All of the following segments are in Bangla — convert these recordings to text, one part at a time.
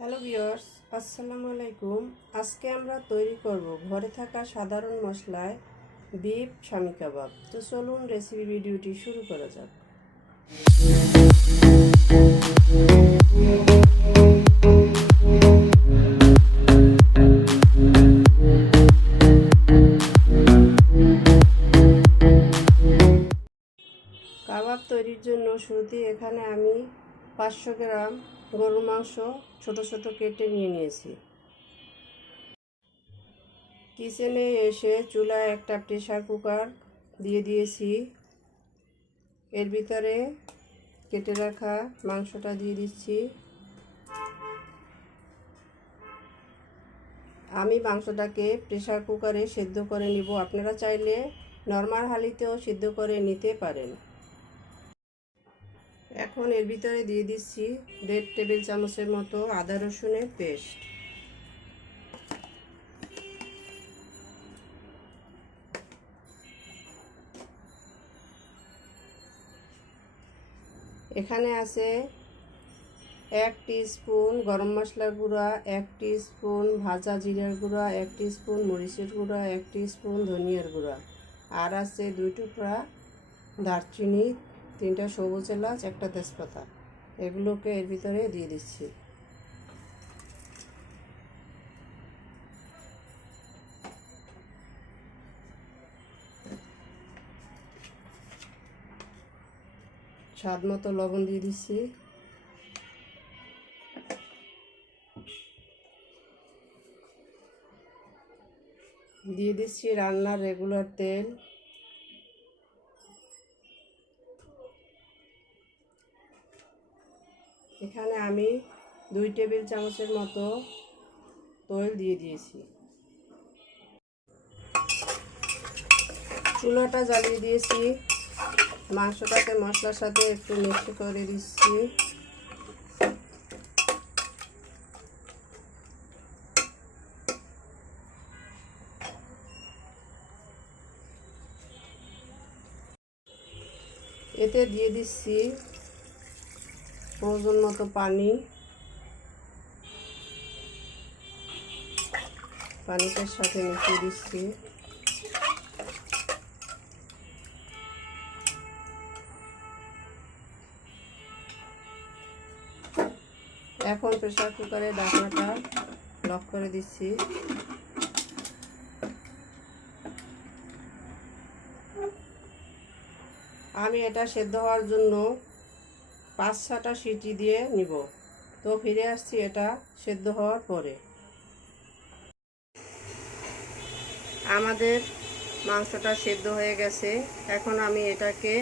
হ্যালো ভিউয়ার্স, আসসালামু আলাইকুম। আজকে আমরা তৈরি করব ঘরে থাকা সাধারণ মশলায় বিফ স্বামী কাবাব। তো চলুন রেসিপি ভিডিওটি শুরু করা যাক। কাবাব তৈরির জন্য শুরুতে এখানে আমি পাঁচশো গ্রাম গরুর মাংস ছোট ছোট কেটে নিয়ে নিয়েছি। কিচেনে এসে চুলায় একটা প্রেশার কুকার দিয়ে দিয়েছি। এর ভিতরে কেটে রাখা মাংসটা দিয়ে দিচ্ছি। আমি মাংসটাকে প্রেশার কুকারে সেদ্ধ করে নিব। আপনারা চাইলে নর্মাল হালিতেও সিদ্ধ করে নিতে পারেন। এখন এর ভিতরে দিয়ে দিচ্ছি দেড় টেবিল চামচের মতো আদা রসুনের পেস্ট। এখানে আছে এক স্পুন গরম মশলার গুঁড়া, এক স্পুন ভাজা জিরার গুঁড়া, এক স্পুন মরিচের গুঁড়া, এক স্পুন ধনিয়ার গুঁড়া। আর আছে দুই টুকরা দারচিনি তিনটা সবুজ এলাচ একটা তেজপাতা। এগুলোকে এর ভিতরে দিয়ে দিচ্ছি। স্বাদ মতো লবণ দিয়ে দিচ্ছি। দিয়ে দিচ্ছি রান্নার রেগুলার তেল। এখানে আমি দুই টেবিল চামচের মতো তৈল দিয়ে দিয়েছি। চুলাটা জ্বালিয়ে দিয়েছি। মাংসটাকে মশলার সাথে একটু মিক্স করে দিচ্ছি। এতে দিয়ে দিচ্ছি প্রয়োজন মতো পানি। পানিটার সাথে মিশিয়ে দিচ্ছি। এখন প্রেসার কুকারে ঢাকনাটা লক করে দিচ্ছি। আমি এটা সেদ্ধ হওয়ার জন্য পাঁচ ছটা সিটি দিয়ে নিব। তো ফিরে আসছি এটা সেদ্ধ হওয়ার পরে। আমাদের মাংসটা সেদ্ধ হয়ে গেছে। এখন আমি এটাকে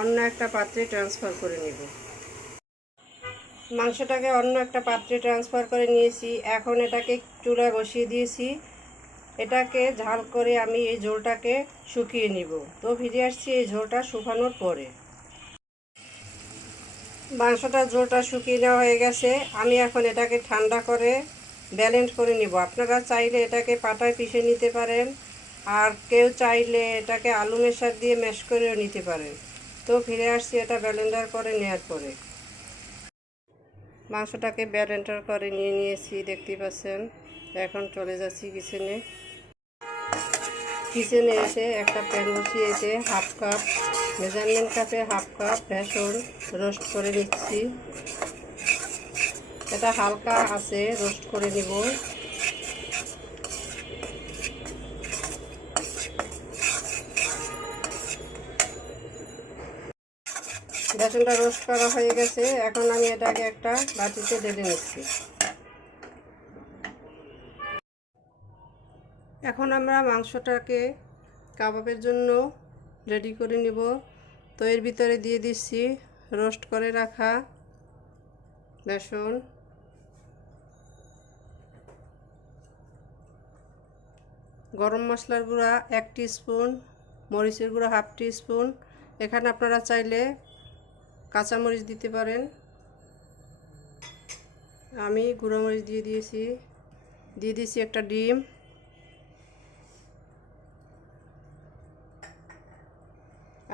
অন্য একটা পাত্রে ট্রান্সফার করে নিব। মাংসটাকে অন্য একটা পাত্রে ট্রান্সফার করে নিয়েছি। এখন এটাকে চুলা বসিয়ে দিয়েছি। এটাকে ঝাল করে আমি এই ঝোলটাকে শুকিয়ে নিব। তো ফিরে আসছি এই ঝোলটা শুকানোর পরে। মাংসটা ঝোলটা শুকিয়ে নেওয়া হয়ে গেছে। আমি এখন এটাকে ঠান্ডা করে ব্যালেন্স করে নিব। আপনারা চাইলে এটাকে পাটায় পিষে নিতে পারেন আর কেউ চাইলে এটাকে আলু মেশার দিয়ে ম্যাশ করেও নিতে পারেন। তো ফিরে আসছি এটা ব্যালেন্ডার করে নেওয়ার পরে। মাংসটাকে ব্যালেন্ডার করে নিয়ে নিয়েছি, দেখতে পাচ্ছেন। এখন চলে যাচ্ছি কিচেনে। কিচেনে এসে একটা প্যান বসিয়েছে, হাফ কাপ। মেজারমেন্ট কাপে হাফ কাপ বেসন রোস্ট করে নিচ্ছি। এটা হালকা আছে রোস্ট করে নিব। বেসনটা রোস্ট করা হয়ে গেছে। এখন আমি এটাকে একটা বাটিতে ঢেলে নিচ্ছি। এখন আমরা মাংসটাকে কাবাবের জন্য রেডি করে নেব। তো এর ভিতরে দিয়ে দিচ্ছি রোস্ট করে রাখা বেসন। গরম মশলার গুঁড়া এক স্পুন মরিচের গুঁড়া হাফ স্পুন এখানে আপনারা চাইলে কাঁচামরিচ দিতে পারেন। আমি গুঁড়ো মরিচ দিয়ে দিয়েছি। দিয়ে দিয়েছি একটা ডিম।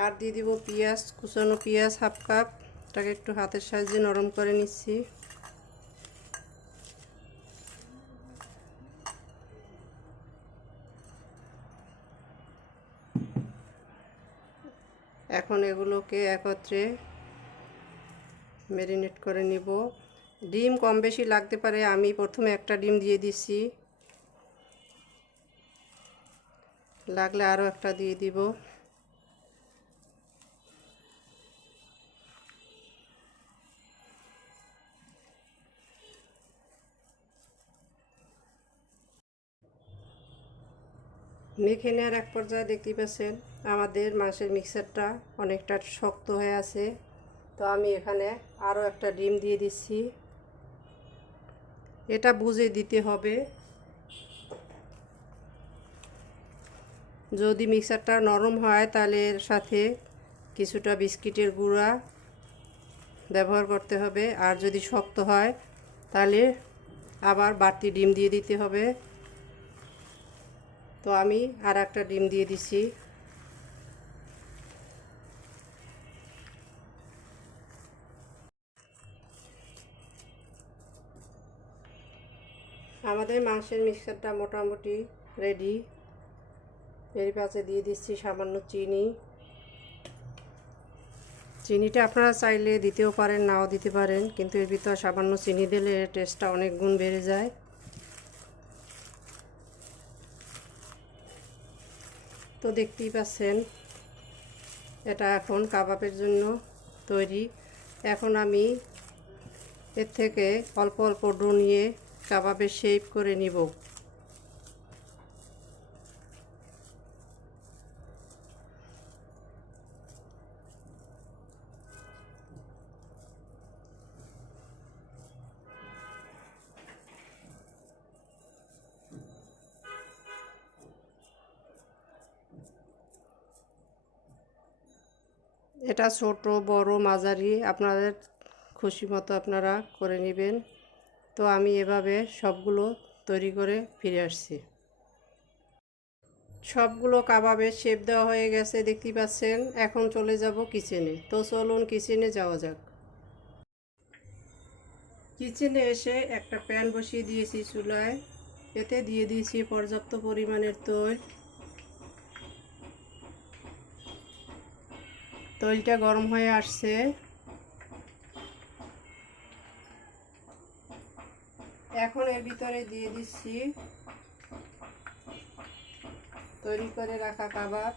আর দিয়ে দিব পেঁয়াজ, কুচানো পেঁয়াজ হাফ কাপ। এটাকে একটু হাতের সাহায্যে নরম করে নিচ্ছি। এখন এগুলোকে একত্রে ম্যারিনেট করে নিব। ডিম কম বেশি লাগতে পারে, আমি প্রথমে একটা ডিম দিয়ে দিচ্ছি। লাগলে আরও একটা দিয়ে দিব। মেখে নেওয়ার এক পর্যায়ে দেখতে পাচ্ছেন আমাদের মাংসের মিক্সারটা অনেকটা শক্ত হয়ে আছে। তো আমি এখানে আরও একটা ডিম দিয়ে দিচ্ছি। এটা বুঝে দিতে হবে। যদি মিক্সারটা নরম হয় তাহলে এর সাথে কিছুটা বিস্কিটের গুঁড়া ব্যবহার করতে হবে। আর যদি শক্ত হয় তাহলে আবার বাড়তি ডিম দিয়ে দিতে হবে। তো আমি আর একটা ডিম দিয়ে দিছি। আমাদের মাংসের মিক্সারটা মোটামুটি রেডি এর পাশে দিয়ে দিচ্ছি সামান্য চিনি। চিনিটা আপনারা চাইলে দিতেও পারেন, নাও দিতে পারেন, কিন্তু এর ভিতর সামান্য চিনি দিলে টেস্টটা অনেক গুণ বেড়ে যায়। তো দেখতেই পাচ্ছেন, এটা এখন কাবাবের জন্য তৈরি। এখন আমি এর থেকে অল্প অল্প ডো নিয়ে কাবাবের শেপ করে নিব। এটা ছোট, বড়, মাঝারি, আপনাদের খুশি মতো আপনারা করে নেবেন। তো আমি এভাবে সবগুলো তৈরি করে ফিরে আসছি। সবগুলো কাবাবের শেপ দেওয়া হয়ে গেছে দেখতে পাচ্ছেন। এখন চলে যাব কিচেনে তো চলুন কিচেনে যাওয়া যাক। কিচেনে এসে একটা প্যান বসিয়ে দিয়েছি চুলায়। এতে দিয়ে দিয়েছি পর্যাপ্ত পরিমাণের তৈল তৈলটা গরম হয়ে আসছে। এখন এর ভিতরে দিয়ে দিচ্ছি। তৈরি করে রাখা কাবাব।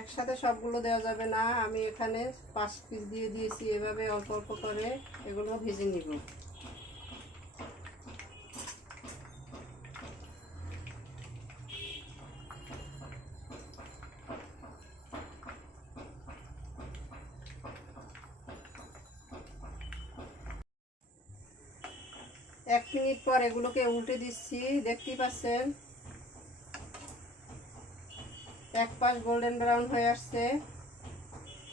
একসাথে সবগুলো দেওয়া যাবে না। আমি এখানে পাঁচ পিস দিয়ে দিয়েছি, এভাবে অল্প অল্প করে এগুলো ভেজে নিব। এক মিনিট পর এগুলোকে উল্টে দিচ্ছি, দেখতেই পাচ্ছেন? এক পাশ গোল্ডেন ব্রাউন হয়ে আসছে।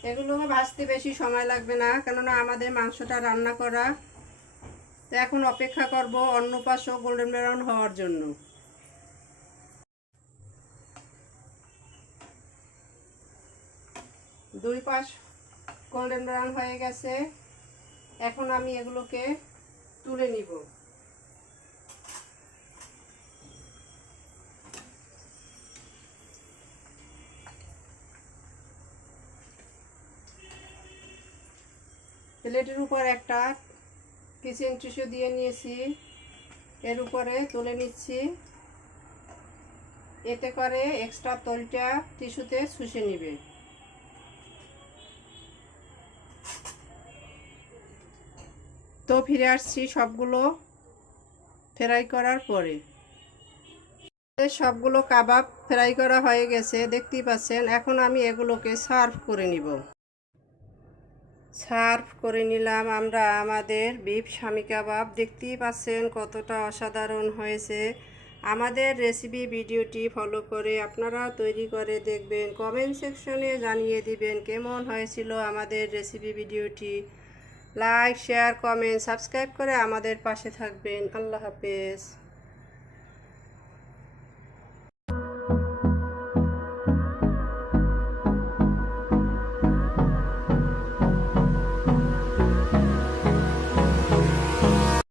এগুলো ভাজতে বেশি সময় লাগবে না, কেননা আমাদের মাংসটা রান্না করা। তো এখন অপেক্ষা করব অন্য পাশও গোল্ডেন ব্রাউন হওয়ার জন্য। দুই পাশ গোল্ডেন ব্রাউন হয়ে গেছে। এখন আমি এগুলোকে তুলে নিব। প্লেটের উপর একটা কিচেন টিস্যু দিয়ে নিয়েছি। এর উপরে তুলে নিচ্ছি। এতে করে এক্সট্রা তলটা টিস্যুতে শুষে নিবে। তো ফিরে আসছি সবগুলো ফ্রাই করার পরে। সবগুলো কাবাব ফ্রাই করা হয়ে গেছে, দেখতেই পাচ্ছেন। এখন আমি এগুলোকে সার্ভ করে নিব। সার্ভ করে নিলাম আমরা। আমাদের বিফ স্বামী কাবাব, দেখতেই পাচ্ছেন কতটা অসাধারণ হয়েছে। আমাদের রেসিপি ভিডিওটি ফলো করে আপনারা তৈরি করে দেখবেন। কমেন্ট সেকশনে জানিয়ে দিবেন কেমন হয়েছিল আমাদের রেসিপি ভিডিওটি। লাইক শেয়ার কমেন্ট সাবস্ক্রাইব করে আমাদের পাশে থাকবেন। আল্লাহ হাফেজ।